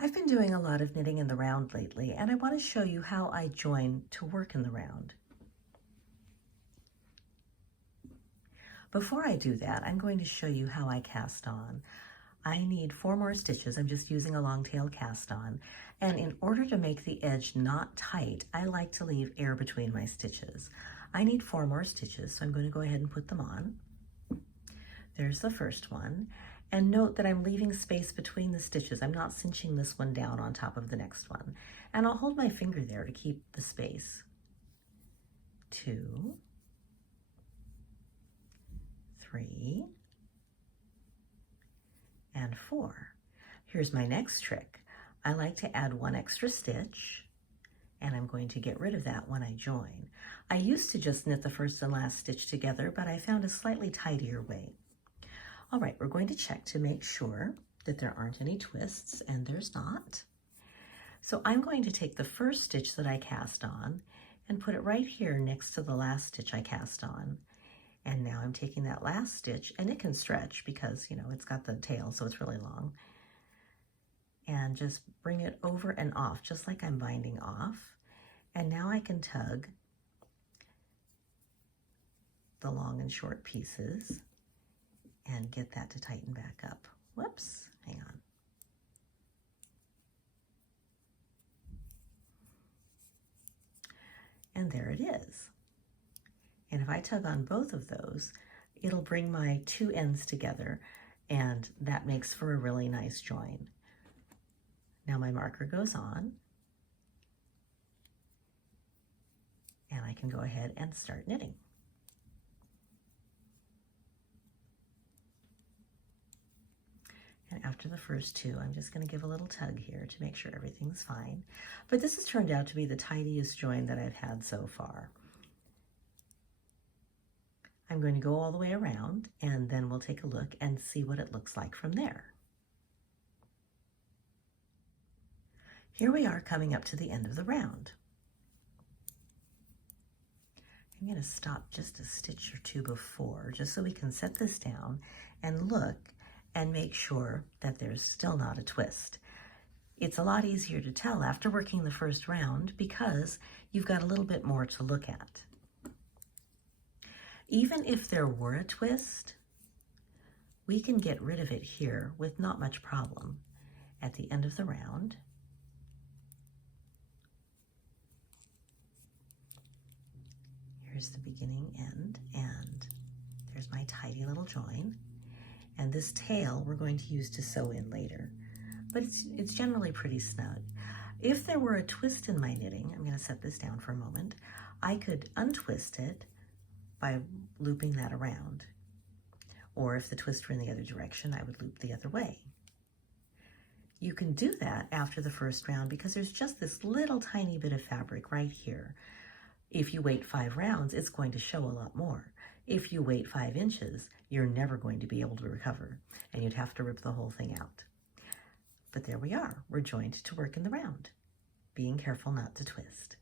I've been doing a lot of knitting in the round lately, and I want to show you how I join to work in the round. Before I do that, I'm going to show you how I cast on. I need 4 more stitches. I'm just using a long tail cast on. And in order to make the edge not tight, I like to leave air between my stitches. I need 4 more stitches, so I'm going to go ahead and put them on. There's the first one. And note that I'm leaving space between the stitches. I'm not cinching this one down on top of the next one. And I'll hold my finger there to keep the space. 2, 3, and 4. Here's my next trick. I like to add 1 extra stitch, and I'm going to get rid of that when I join. I used to just knit the first and last stitch together, but I found a slightly tidier way. All right, we're going to check to make sure that there aren't any twists, and there's not. So I'm going to take the first stitch that I cast on and put it right here next to the last stitch I cast on. And now I'm taking that last stitch, and it can stretch because, you know, it's got the tail, so it's really long. And just bring it over and off, just like I'm binding off. And now I can tug the long and short pieces and get that to tighten back up. Whoops, hang on. And there it is. And if I tug on both of those, it'll bring my 2 ends together, and that makes for a really nice join. Now my marker goes on, and I can go ahead and start knitting. And after the first 2, I'm just going to give a little tug here to make sure everything's fine. But this has turned out to be the tidiest join that I've had so far. I'm going to go all the way around, and then we'll take a look and see what it looks like from there. Here we are coming up to the end of the round. I'm going to stop just a stitch or 2 before, just so we can set this down and look and make sure that there's still not a twist. It's a lot easier to tell after working the first round because you've got a little bit more to look at. Even if there were a twist, we can get rid of it here with not much problem at the end of the round. Here's the beginning end, and there's my tidy little join. And this tail we're going to use to sew in later, but it's generally pretty snug. If there were a twist in my knitting, I'm going to set this down for a moment, I could untwist it by looping that around. Or if the twist were in the other direction, I would loop the other way. You can do that after the first round because there's just this little tiny bit of fabric right here. If you wait 5 rounds, it's going to show a lot more. If you wait 5 inches, you're never going to be able to recover, and you'd have to rip the whole thing out. But there we are. We're joined to work in the round, being careful not to twist.